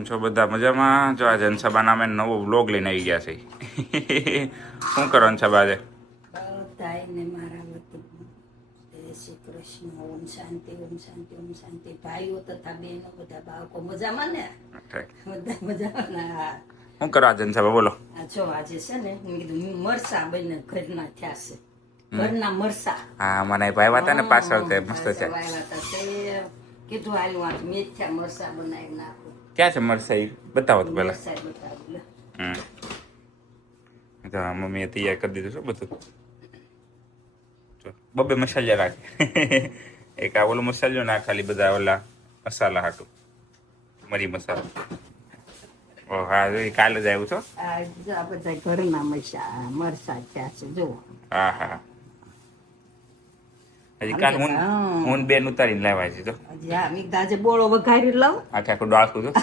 કેમ છો બધા મજામાં? જો આજે અંશાબા નામે નવો વ્લોગ લઈને આવી ગયા છે. શું કરો અંશાબા આજે? બધાયને મારા વતી જય શ્રી કૃષ્ણ. ઓમ શાંતિ, ઓમ શાંતિ, ઓમ શાંતિ. ભાઈઓ તથા બહેનો બધા બાળકો મજામાં ને? બધા મજામાં ને? હા. શું કરો આજે અંશાબા બોલો? આ જો આજે છે ને મેં કીધું મરસા બને ઘરના થયા છે. ઘરના મરસા. હા મને ભાઈ હતા ને પાછળ તે મસ્ત છે. કીધું આલું આ મેથ્યા મરસા બનાવી નાખું. ક્યાં છે મરસા? બતાવો તો પેલા. મરસા બતાવું લે. તો મમ્મીએ તૈયાર કરી દીધું છે બધું. બબે મસાલા રાખે. એક આ ઓલો મસાલો ના ખાલી બધા ઓલા મસાલા હાટું મરી મસાલો. ઓ હા એ કાલે જ આવ્યું છો. આ બધા ઘરના મરસા થયા છે જો. હા હા હજી કાલ હું બેન ઉતારીને લાવ્યા છે તો આજે બોળો વઘારી લઉં આખે આખું ડાળતું હતું.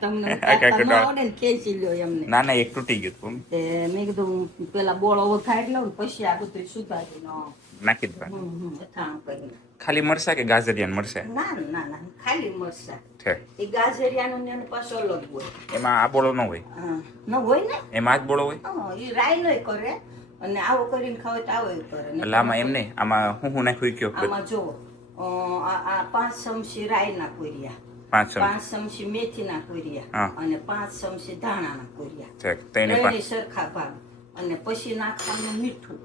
તમને આખે આવડે ને ખેંચી લ્યો એમને. ના ના એક તૂટી ગયું મેં કીધું પેલા બોળો વઘારી લઉં પછી આ બધું સુધારી નાખી દેવાનું. અથાણું કરી. ખાલી મરસા કે ગાજરિયાન મરસા? ના ના ના ખાલી મરસા. છે એ ગાજરિયાનું ને પાછો અલગ હોય. એમાં આ બોળો ન હોય? ન હોય ને એમાં જ બોળો હોય. એ રાઈ નય કરે અને આવો કરીને ખાવે તો આવો કરે. એટલે આમાં એમ નહીં, આમાં હું નાખ્યું કયો? આમાં જો આ 5 ચમચી રાઈ ના કોરિયા, 5 ચમચી મેથી ના કોરિયા અને 5 ચમચી ધાણા ના કોરિયા, ત્રણે સરખા ભાગ અને પછી નાખવાનું મીઠું.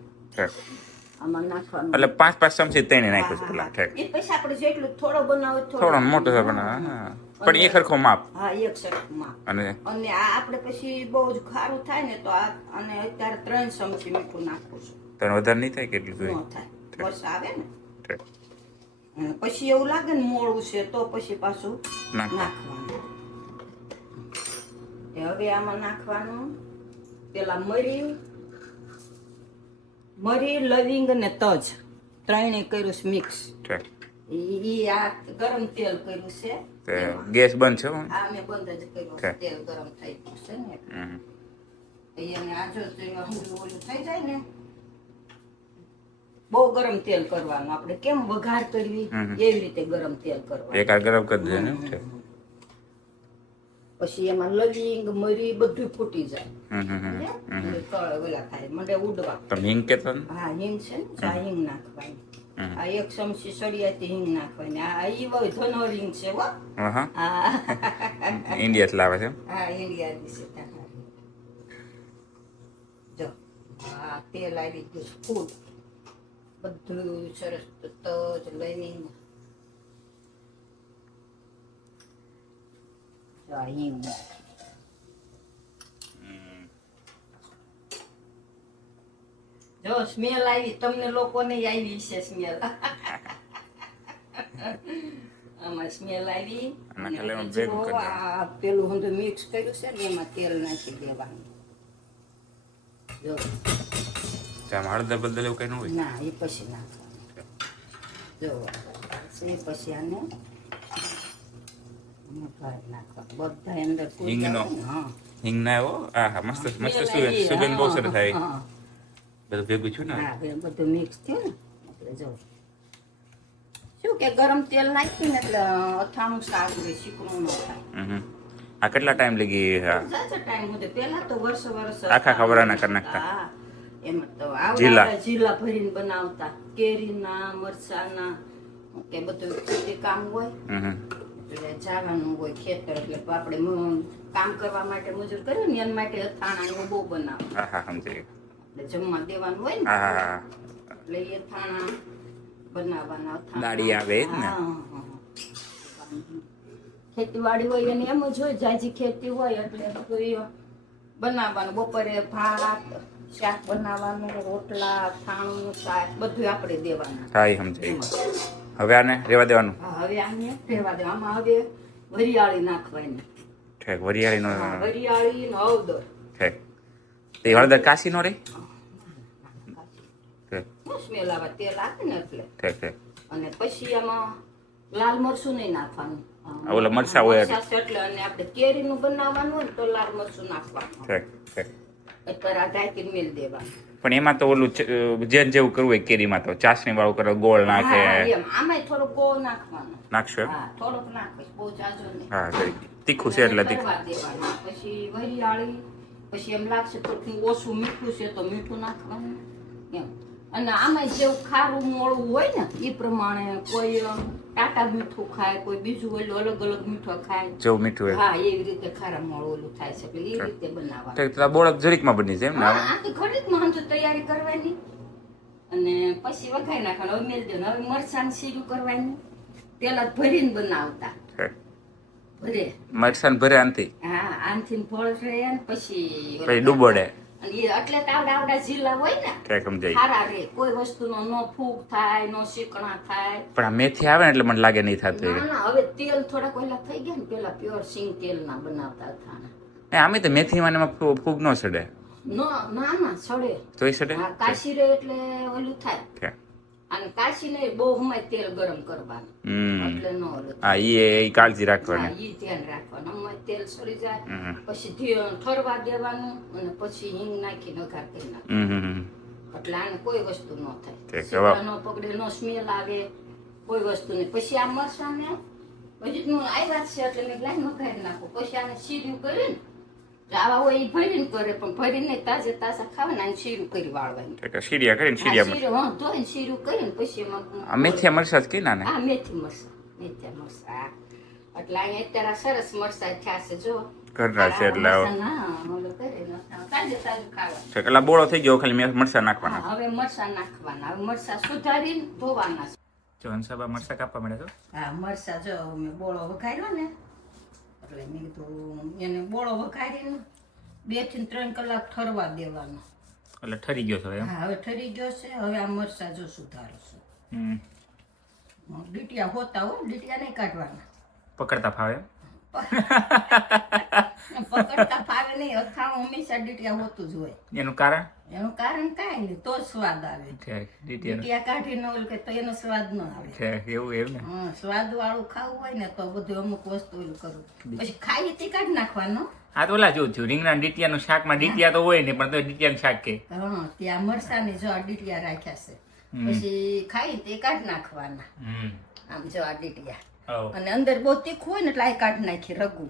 આમાં નાખવાનું એટલે 5 ચમચી તેને નાખ્યું છે પેલા. એ પછી આપણે જેટલું થોડો બનાવો થોડો મોટો છે પણ એક સરખો માપ. હા એક સરખું માપ. અને આ આપણે પછી બહુ જ ખારું થાય ને તો આ અને અત્યારે 3 ચમચી મીઠું નાખું છું. તો વધારે નહીં થાય? કેટલું જોઈએ? ન થાય, વર્ષ આવે ને. પછી એવું લાગે ને મોળું છે તો પછી પાછું નાખવાનું. હવે આમાં નાખવાનું પેલા મરી લવિંગ અને તજ ત્રણેય કર્યું છે મિક્સ. ઈ આ ગરમ તેલ કર્યું છે. ગેસ બંધ છે? હા મેં બંધ જ કર્યું છે. તેલ ગરમ થઈ ગયું છે ને એને આ જો ઓલું થઈ જાય ને બહુ ગરમ તેલ કરવાનું. આપણે કેમ વઘાર કરવી એવી રીતે ગરમ તેલ કરવાનું. એક આ ગરમ કરી દે ને. પછી એમાં લવિંગ મરી બધું ફૂટી જાય. ઓલા થાય મંડે ઉડવા. તો હિંગ કેતો? હા હિંગ છે ને, આ હિંગ નાખવાની. આ 1 ચમચી સળિયાતી હિંગ નાખવાની. આ ઈ હોય ધનોર હિંગ છે હો. હા ઇન્ડિયા લાવે છે. હા ઇન્ડિયા છે. જો આ તેલ આવી ગયું ફૂલ બધું સરસ તજ લવિંગ હિંગ. જો સ્મેલ આવી તમને લોકોને આવી છે સ્મેલ. આમાં સ્મેલ આવી. પેલું હું મિક્સ કર્યું છે ને એમાં તેલ નાખી દેવાનું. જો હળદર બદલ એવું કઈ ન હોય? ના એ પછી નાખવાનું. જો એ પછી આને બધા અંદર હિંગ ના આવ્યો. હા મસ્ત મસ્ત સુગંધ બહુ સરસ આવી. બધું ભેગું છું ને? હા બધું મિક્સ થયું ને એટલે જો શું કે ગરમ તેલ નાખ્યું ને એટલે અથાણું સારું રહે, ચીકણું ન થાય. આ કેટલા ટાઈમ લગી? ટાઈમ હતો પેલા તો વર્ષ આખા ખબરાના કરી નાખતા. એમાં તો આવડા જીલા ભરીને બનાવતા કેરીના મરચાના કે બધું ખેતી કામ હોય એટલે જવાનું હોય ખેતર એટલે આપણે કામ કરવા માટે મજૂર કર્યું ને એના માટે અથાણા એવું બહુ બનાવે. એટલે જમવા દેવાનું હોય ને એટલે એ અથાણા બનાવવાના. દાડી આવે ને ખેતીવાડી હોય એને એમ જ હોય, જાજી ખેતી હોય એટલે બનાવવાનું. બપોરે ભાત શાક બનાવવાનું, રોટલા અથાણું શાક બધું આપણે દેવાનું. હા સમજાય. હવે આને રેવા દેવાનું. હવે આને રેવા દેવા. આમાં હવે વરિયાળી નાખવાની. ઠીક વરિયાળી નો હળદર. ઠીક તે હળદર કાશી નો રે? સ્મેલ આવે તેલ આપે ને એટલે. ઠીક ઠીક. અને પછી આમાં લાલ મરચું નહીં નાખવાનું. ઓલા મરચા હોય એટલે અને આપણે કેરીનું બનાવવાનું હોય ને તો લાલ મરચું નાખવાનું. ઠીક ઠીક. અત્યારે આ ઢાંકીને મેલ દેવાનું. પણ એમાં તો ઓલું જેન જેવું કરવું હોય કેરીમાં તો ચાસણી વાળું કરો ગોળ નાખે એમ આમાંય થોડોક ગોળ નાખવાનો. નાખશો એમ? હા થોડોક નાખો, બહુ જાજો નહીં. હા તીખું છે એટલે તીખું. તરવા દેવાનું. પછી વરિયાળી, પછી એમ લાગશે થોડું ઓછું મીઠું છે તો મીઠું નાખવાનું એમ. અને આમાં જેવું ખારું મોળું હોય ને એ પ્રમાણે કોઈ ટાટા મીઠું ખાય, કોઈ બીજું ઓલું અલગ અલગ મીઠું ખાય. જેવું મીઠું હોય. હા એવી રીતે ખારા મોળું ઓલું થાય છે, એટલે એ રીતે બનાવવાનું. તો બોળક જરીકમાં બની જાય એમ ને? આ તો ઘડીકમાં હંધું તૈયારી કરવાની અને પછી વઘારી નાખવાનું. હવે મેલ દેવાનું. હવે મરચાંની શીરું કરવાની. પેલા ભરીને બનાવતા, ભરે મરસાન ભરે આનથી. હા આનથી ભરે ને પછી ડૂબોડે. અને એ એટલે તો આવડા જીલા હોય ને ક્યાંક સમજાય. ખારા રે, કોઈ વસ્તુનો નો ફૂગ થાય, નો શીકણા થાય. પણ આ મેથી આવે ને એટલે મને લાગે નહીં થતું. ના ના, હવે તેલ થોડાક ઓલા થઈ ગયા ને, પેલા પ્યોર સિંગ તેલ ના બનાવતા હતા. આમે તો મેથીમાં ને એમાં ફૂગ ન ચડે. નો ના ના સડે. તોય ચડે? હા કાશી રે એટલે ઓલું થાય. કે અને કાશી ને બહુ હમાય તેલ ગરમ કરવાનું એટલે નો ઓલું. હા એ કાળજી રાખવાની. હા ઈ ધ્યાન રાખવાનું. હમાય તેલ સડી જાય પછી ઠરવા દેવાનું અને પછી હિંગ નાખી વઘાર કરી નાખવાનું. એટલે આને કોઈ વસ્તુ ન થાય, સીધા નો પકડે, નો સ્મેલ આવે, કોઈ વસ્તુ નહીં. પછી આ મરચાં ને હજી નું આવ્યા છે એટલે મેં લાઈન વઘારી નાખું. પછી આને શીરું કરીને આવા હોય એ ભરીને કરે, પણ ભરીને તાજે તાજા ખાવાના અને શીરું કરી વાળવાની. શીરિયા કરીને શીરિયા ધોઈને શીરું કરીને પછી એમાં મેથીયા મરચા જ કીધા ને? હા મેથી મરચા, મેથીયા મરચા. એટલે અહીંયા અત્યારે સરસ મરચા થયા છે જો ઘરના છે એટલે તાજે તાજું ખાવાનું. એટલે બોળો થઈ ગયો, ખાલી મરચા નાખવાના. હવે મરચા નાખવાના. હવે મરચા સુધારીને ધોવાના છે. જો હંસાબા મરચા કાપવા મળે તો હા મરચા જો મેં બોળો વઘાર્યો ને એટલે મેં કીધું એને બોળો વઘારીને 2 થી 3 કલાક ઠરવા દેવાનો. એટલે ઠરી ગયો છે એમ? હા હવે ઠરી ગયો છે. હવે આ મરચા જો સુધારો છું. ડીટિયા હોતા હો, ડીટિયા નહીં કાઢવાના. પકડતા ફાવે? પકડતા ફાવે નહીં. અથાણું હંમેશા ડીટિયા હોતું જ હોય. એનું કારણ? એનું કારણ કાંઈ નહીં, તો જ સ્વાદ આવે. ડીટિયા કાઢીને ઓલું કે તો એનો સ્વાદ ન આવે. એવું એવું ને? સ્વાદ વાળું ખાવું હોય ને તો બધું અમુક વસ્તુ ઓલું કરવું. પછી ખાઈ તે કાઢી નાખવાનું. હા તો ઓલા જોઉં છું રીંગણા ડીટિયાનું શાકમાં ડીટિયા તો હોય ને, પણ તો ડીટિયાનું શાક કે ત્યાં મરસાની જો આ ડીટિયા રાખ્યા છે, પછી ખાઈ તે કાઢી નાખવાના. આમ જો આ ડીટિયા અને અંદર બહુ તીખું હોય ને એટલે આ કાઢી નાખી રગું.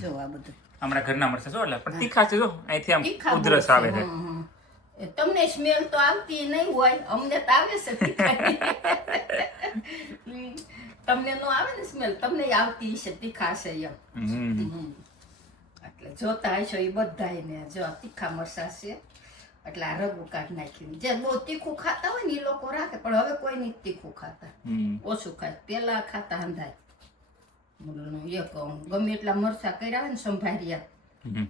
જો આ બધું હમણાં ઘરના મરચા જો એટલે પણ તીખા છે. જો અહીંથી આમ ઉધરસ આવે છે. તમને સ્મેલ તો આવતી નહીં હોય, અમને તો આવે છે તીખાની. તમને નો આવે ને સ્મેલ, તમને આવતી છે તીખા છે એમ. એટલે જોતા હશો એ બધાને જો તીખા મરચા છે એટલે આ રગું કાઢી નાખ્યું. જે બહુ તીખું ખાતા હોય ને એ લોકો રાખે, પણ હવે કોઈ નહીં તીખું ખાતા, ઓછું ખાય. પેલા ખાતા હંધાય. એક ગમે એટલા મરચા કર્યા હોય ને સંભાળ્યા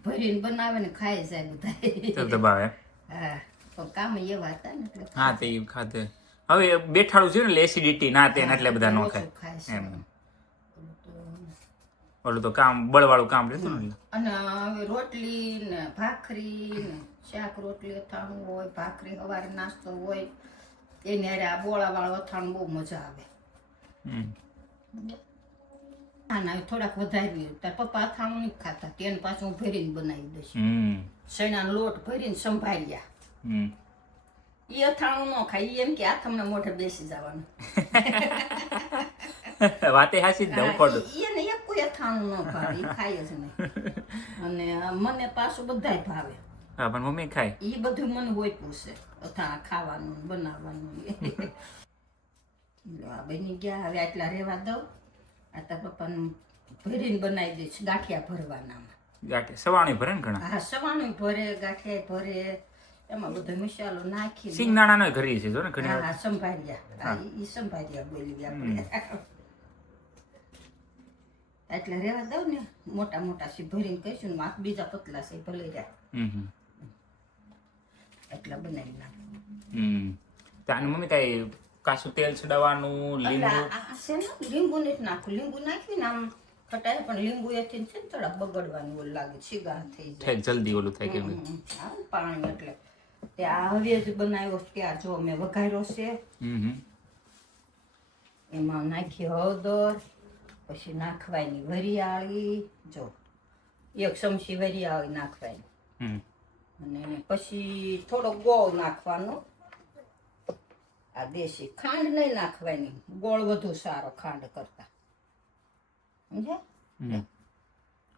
ભરીને બનાવે ને ખાઈ જાય બધા. હા પણ કામ એવા હતા ને એટલે હા તે ખાતે. હવે બેઠાડું છે ને એસિડિટી ના તે એટલે બધા ન ખાય એમ. ઓલું તો કામ બળવાળું કામ રહેતું ને. અને હવે રોટલી ને ભાખરી ને શાક રોટલી અથાણું હોય, ભાખરી સવારે નાસ્તો હોય, એને હારે આ બોળા વાળું અથાણું બહુ મજા આવે. ના થોડાક વધારી તાર પપ્પા અથાણું નહીં ખાતા, તેને પાછું હું ભરીને બનાવી દઈશ. શેણાનો લોટ ભરીને સંભાળ્યા. એ અથાણું ન ખાય, એમ કે આથમને મોઢે બેસી જવાનું. વાતે હાસી જ પડું. એને એક કોઈ અથાણું ન ભાવે, એ ખાય જ નહીં. અને મને પાછું બધાય ભાવે. હા પણ મમ્મી ખાય. એ બધું મને હોય પૂછે અથાણા ખાવાનું બનાવવાનું. બની ગયા હવે આટલા રેવા દઉં. આ તાર પપ્પાને ભરીને બનાવી દઈશ. ગાંઠિયા ભરવાના. ગાંઠિયા સવાણી ભરે ને ઘણા? હા સવાણું ભરે, ગાંઠિયા ભરે, એમાં બધો મસાલો નાખી. સિંગદાણા નો ઘરી છે જો ને ઘણી. હા સંભાળ્યા. ઈ સંભાળ્યા બોલી આપણે. એટલે રેવા દઉં ને મોટા મોટા સી ભરીને કહીશું ને બીજા પતલા છે ભલે રહ્યા. એટલે બનાવી નાખું. તાન મમ્મી કઈ કાચું તેલ છડાવવાનું, લીંબુ છે ને લીંબુ નથી નાખું. લીંબુ નાખી ને આમ ખટાય, પણ લીંબુ એથી છે ને થોડા બગડવાનું ઓલું લાગે, છીગા થઈ જાય જલ્દી ઓલું થાય કે પાણી. એટલે તે આ હવે જ બનાવ્યો કે આ જો મેં વઘાર્યો છે. એમાં નાખી હળદર, પછી નાખવાની વરિયાળી. જો 1 ચમચી વરિયાળી નાખવાની. અને પછી થોડો ગોળ નાખવાનો. આ દેશી ખાંડ નહીં નાખવાની, ગોળ વધુ સારો ખાંડ કરતા, સમજ્યા?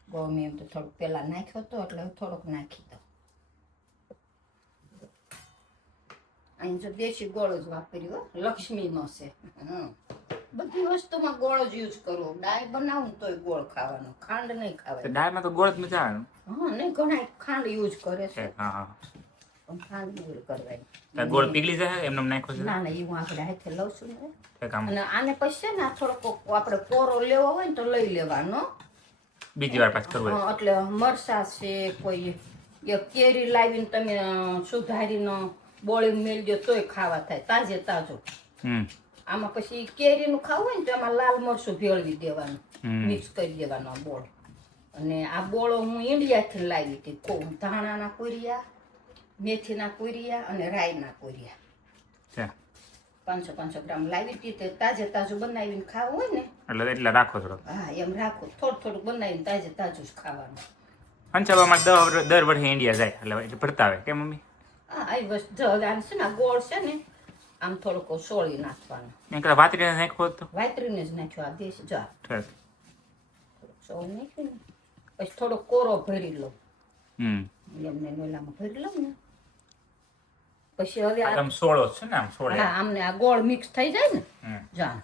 ગોળ મેં એમ તો થોડુંક પેલા નાખ્યો હતો એટલે થોડોક નાખી દો. અહીં જો દેશી ગોળ જ વાપર્યો, લક્ષ્મીનો છે. બધી વસ્તુમાં ગોળ જ યુઝ કરવો. દાળ બનાવું તોય ગોળ ખાવાનો, ખાંડ નહીં ખાવાની. દાળમાં તો ગોળ જ મજા આવે. હા, નહીં ઘણા ખાંડ યુઝ કરે છે, હા, પણ ખાંડ નહીં કરવાની. ગોળ પીગળી જાય એમને નાખો છે? ના ના, એ હું આપણે હાથે લઉં છું ને. કામ અને આને પછી છે ને થોડોક આપણે કોરો લેવો હોય ને તો લઈ લેવાનો. બીજી વાર પાછું કરવું હોય. એટલે મરસા છે, કોઈ એક કેરી લાવીને તમે સુધારીને બોળી મેળજો તોય ખાવા થાય, તાજે તાજો. આમાં પછી કેરીનું ખાવું હોય ને તો એમાં લાલ મરચું ભેળવી દેવાનું, મિક્સ કરી દેવાનો આ બોળ. અને આ બોળો હું ઇન્ડિયાથી લાવી હતી. ધાણાના કોરિયા, મેથીના કોરિયા અને રાઈના કોરિયા. 500 ગ્રામ લાવી હતી. તે તાજે તાજું બનાવીને ખાવું હોય ને એટલે રાખો થોડો. હા, એમ રાખો. થોડું બનાવીને તાજે તાજું જ ખાવાનું. હંચાવામાં દર વર્ષે ઇન્ડિયા જાય એટલે ભરતા આવે કે મમ્મી? હા, આવી વસ્તુ હવે આમ છે ને ગોળ છે ને આમ થોડોક સોળી નાખવાનો. વાતરીને નાખો તો વાતરીને જ નાખ્યો. આ દેશ જો સોળ નાખ્યું ને પછી થોડો કોરો ભરી લો. એમને નોલામાં ભરી લઉં ને પછી હવે આમ સોળો છે ને, આમ સોળે. હા, આમને આ ગોળ મિક્સ થઈ જાય ને જા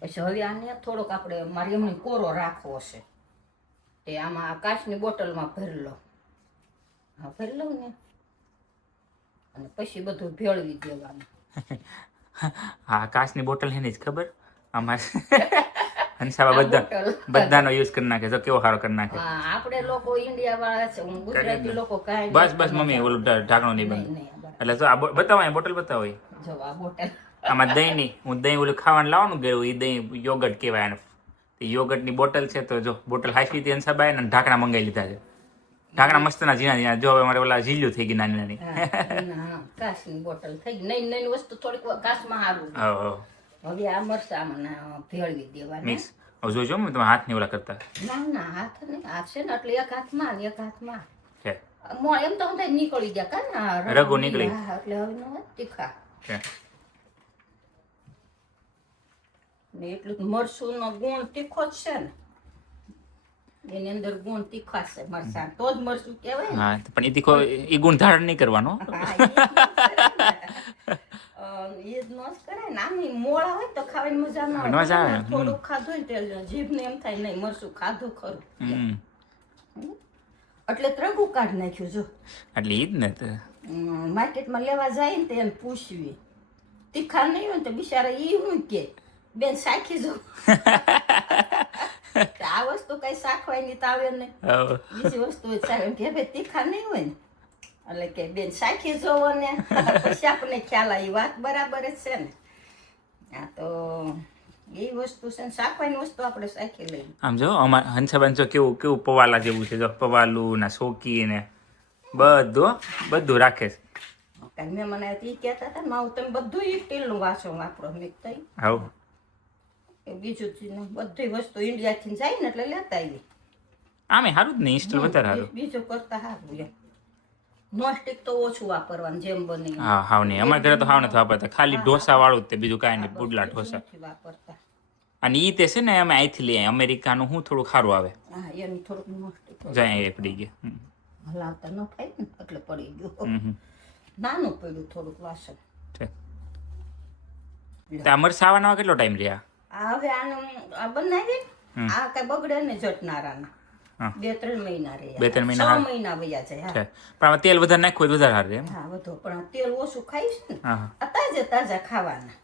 પછી હવે આને થોડોક આપણે મારી એમને કોરો રાખવો છે. તે આમાં કાચની બોટલમાં ભરી લો. હા, ભરી લઉં ને અને પછી બધું ભેળવી દેવાનું. હા, કાચની બોટલ છે ને જ ખબર આમાં. હંસાવા બધાનો યુઝ કરી નાખે તો કેવો સારો કરી નાખે. આપણે લોકો ઇન્ડિયા વાળા છે, ગુજરાતી લોકો કાંઈ બસ મમ્મી ઓલું ઢાંકણું નહીં બંધ. એટલે જો આ બતાવો, બોટલ બતાવો. જો આ બોટલ આમાં દહીં ની, હું દહીં ઓલું ખાવાનું લાવવાનું ગયું, એ દહીં યોગર્ટ કહેવાય એને. યોગર્ટ ની બોટલ છે. તો જો બોટલ હાચવી હતી હંસાબાઈ ને ઢાંકણા મંગાવી લીધા છે. ઢાંકણા મસ્ત ના ઝીણા જો હવે મારે ઓલા ઝીલ્યું થઈ ગઈ નાની નાની. કાચની બોટલ થઈ ગઈ. નઈ વસ્તુ થોડીક કાચમાં સારું. હવે આ મરચામાં ભેળવી દેવાના મિક્સ. હવે જોઈજો તમે હાથ ની ઓલા કરતા. ના હાથ નહીં, હાથ છે ને એટલે એક હાથમાં ને એક હાથમાં છે. એમ તો બધા નીકળી ગયા કા ને રગો નીકળી. એટલે હવે નો તીખા ને એટલું મરચું નો ગુણ તીખો જ છે ને, એની અંદર ગુણ તીખા છે મરચાં, તો જ મરચું કહેવાય ને. હા, પણ એ તીખો એ ગુણ ધારણ નહીં કરવાનો. એ જ નો જ કરાય ને. આમ મોળા હોય તો ખાવાની મજા ના આવે. થોડુંક ખાધું ને તે જીભ ને એમ થાય નહીં મરચું ખાધું ખરું, એટલે ત્રગું કાઢી નાખ્યું. જો એટલે ઈ જ ને, માર્કેટમાં લેવા જાય ને એને પૂછવી તીખા નહીં હોય ને તો બિચારા ઈ હું કે બેન સાખી જો. આ વસ્તુ કઈ સાખવાની તો આવે નહીં, બીજી વસ્તુ કે ભાઈ તીખા નહીં હોય ને એટલે કે બેન સાખી જોવો ને પછી આપણને ખ્યાલ આવી. વાત બરાબર જ છે ને. આ તો એ વસ્તુ છે ને, સાખવાની વસ્તુ આપણે સાખી લઈએ. આમ જો અમારે હંસાબાન જો કેવું પવાલા જેવું છે. જો પવાલું ને સોકી ને બધું રાખે છે. કાંઈ મેં મને એ કહેતા હતા ને તમે બધું એ સ્ટીલનું વાસણ વાપરો. મેં થઈ આવું બીજું બધી વસ્તુ ઇન્ડિયાથી જાય ને એટલે લેતા આવી. આમે સારું જ નહીં, સ્ટીલ વધારે સારું. બીજું કરતા સારું એમ. નોનસ્ટિક તો ઓછું વાપરવાનું જેમ બને. હા, હાવ નહીં. અમારા ઘરે તો હાવ નથી વાપરતા, ખાલી ઢોસા વાળું જ તે, બીજું કાંઈ નહીં. પુડલા ઢોસા વાપરતા. અને ઈ તે છે ને અમે અહીંથી લઈએ. અમેરિકાનું શું થોડું સારું આવે. હા, એનું થોડુંક નોનસ્ટિક જાય પડી ગયા. હલાવતા ન થાય ને એટલે પડી ગયું. નાનું પડ્યું થોડુંક વાસણ. ત્યાં મરસા આવવાના કેટલો ટાઈમ રહ્યા? હવે આનું આ બનાવી આ કઈ બગડે ને જટનારાના 2-3 મહિના રહ્યા. 2-3 મહિના 6 મહિના વયા જાય. પણ આમાં તેલ વધારે નાખ્યું હોય વધારે સારું. હા, વધુ પણ તેલ ઓછું ખાઈશ ને તાજા ખાવાના.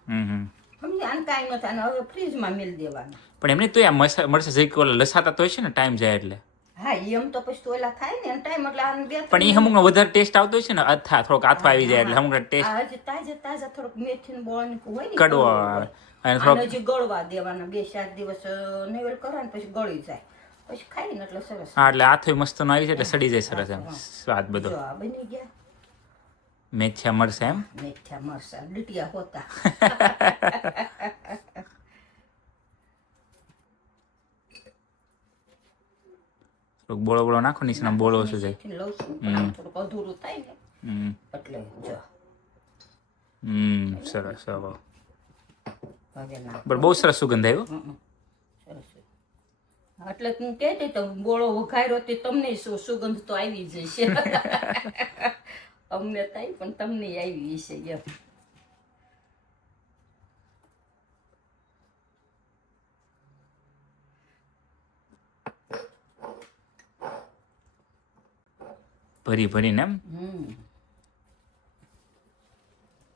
સમજી આને કાંઈ ન થાય. હવે ફ્રીજમાં મેળ દેવાના. પણ એમને તો આ મરસા જઈ ઓલા લસાતા તો હોય છે ને ટાઈમ જાય એટલે. હા, એમ તો પછી તોયલા થાય ને ટાઈમ એટલે આને પણ એ અમુક વધારે ટેસ્ટ આવતો હોય છે ને, અથા થોડોક આથો આવી જાય એટલે અમુક ટેસ્ટ તાજા થોડોક મેથી ને બોળ હોય ને કડવો આવે. અને હજી ગળવા દેવાના 2-4 દિવસ નેવલ કરવા ને પછી ગળી જાય પછી ખાઈ ને એટલે સરસ. હા, એટલે આથો મસ્ત નો આવી જાય એટલે સડી જાય સરસ એમ સ્વાદ બધો. બની ગયા મેથિયા મરસા એમ. મેથિયા મરસા લીટિયા હોતા. થોડુંક બોળો બોળો નાખો નીચે બોળો ઓછો જાય. નીચેથી લઉં છું પણ આમ થોડુંક અધૂરું થાય ને એટલે જો સરસ. હવે હવે નાખ. બરાબર, બહુ સરસ સુગંધ આવ્યો. સરસ. એટલે હું કહેતી તો બોળો વઘાર્યો તે તમને સુગંધ તો આવી જશે. અમને થાય પણ તમને આવી હશે એમ. ભરી ભરીને એમ.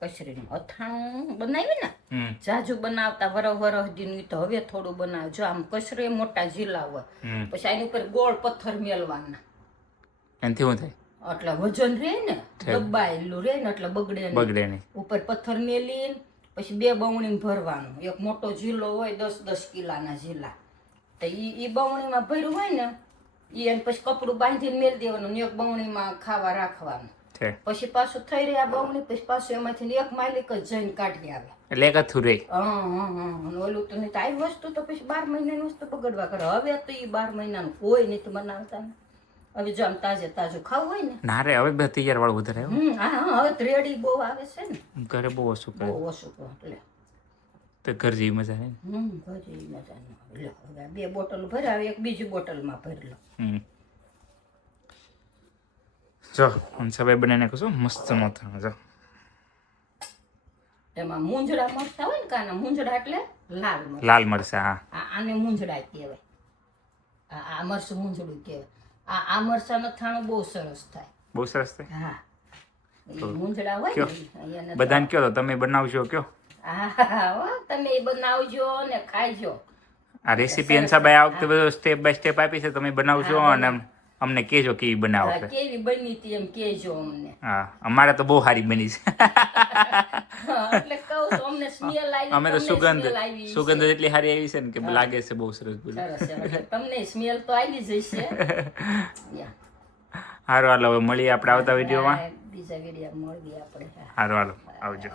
કચરીનું અથાણું બનાવી ને હમ જાજુ બનાવતા વરહ દીનું તો હવે થોડું બનાવ. જો આમ કચરે મોટા ઝીલા હોય પછી આની ઉપર ગોળ પથ્થર મેલવાના એનાથી શું થાય? એટલે વજન રહે ને દબાયેલું રહે ને એટલે બગડે નહીં. બગડે નહીં. ઉપર પથ્થર મેલી પછી 2 બવણી ભરવાનું. એક મોટો ઝીલો હોય 10 કિલાના ઝીલા તો ઈ બવણીમાં ભર્યું હોય ને ઈ એને પછી કપડું બાંધીને મેલ દેવાનું ને એક બવણીમાં ખાવા રાખવાનું. પછી પાછું થઈ રહ્યા બવણી પછી પાછું એમાંથી એક માલિક જ જઈને કાઢી આવે એટલે એક અથું રહે. ઓલું તો નહીં તો આવી વસ્તુ તો પછી 12 મહિનાની વસ્તુ બગડવા કરે. હવે તો ઈ 12 મહિનાનું કોઈ નહીં બનાવતા ને. હવે જો આમ તાજે તાજું ખાવું હોય ને ના રે હવે બધા તૈયાર વાળું વધારે આવ્યું. હા હવે રેડી બહુ આવે છે ને. ઘરે બહુ ઓછું કરે. બહુ ઓછું એટલે તો ઘર જેવી મજા નહીં. ઘરે મજા ન આવે. લે હવે 2 બોટલ ભરાવે એક બીજી બોટલમાં ભરી લો. જો સવાઈ બનાવીને કશું મસ્ત મત જો એમાં મૂંઝડા મરચા હોય ને કાના મૂંઝડા એટલે લાલ મરચા. હા આને મૂંઝડા કહેવાય. આ મરચું મૂંઝડું કહેવાય. આ મરચાનું થાણું બહુ સરસ થાય. બહુ સરસ થાય. હા મૂંઝડા હોય ને બધાને કયો તો તમે બનાવજો કયો. હા તમે બનાવજો ને ખાઈજો. આ રેસીપી અંસાબાઈ આ વખતે બધું સ્ટેપ બાય સ્ટેપ આપી છે, તમે બનાવજો અને અમને કહેજો કેવી બનાવો છો. કેવી બની હતી એમ કહેજો અમને. હા અમારે તો બહુ સારી બની છે. એટલે કહું છું અમને સ્મેલ આવી. અમે તો સુગંધ એટલી સારી આવી છે ને કે લાગે છે બહુ સરસ બની. સરસ તમને સ્મેલ તો આવી જશે. સારું હાલો હવે મળીએ આપણે આવતા વિડીયોમાં. બીજા વિડીયો મળીએ આપણે. સારું હાલો આવજો.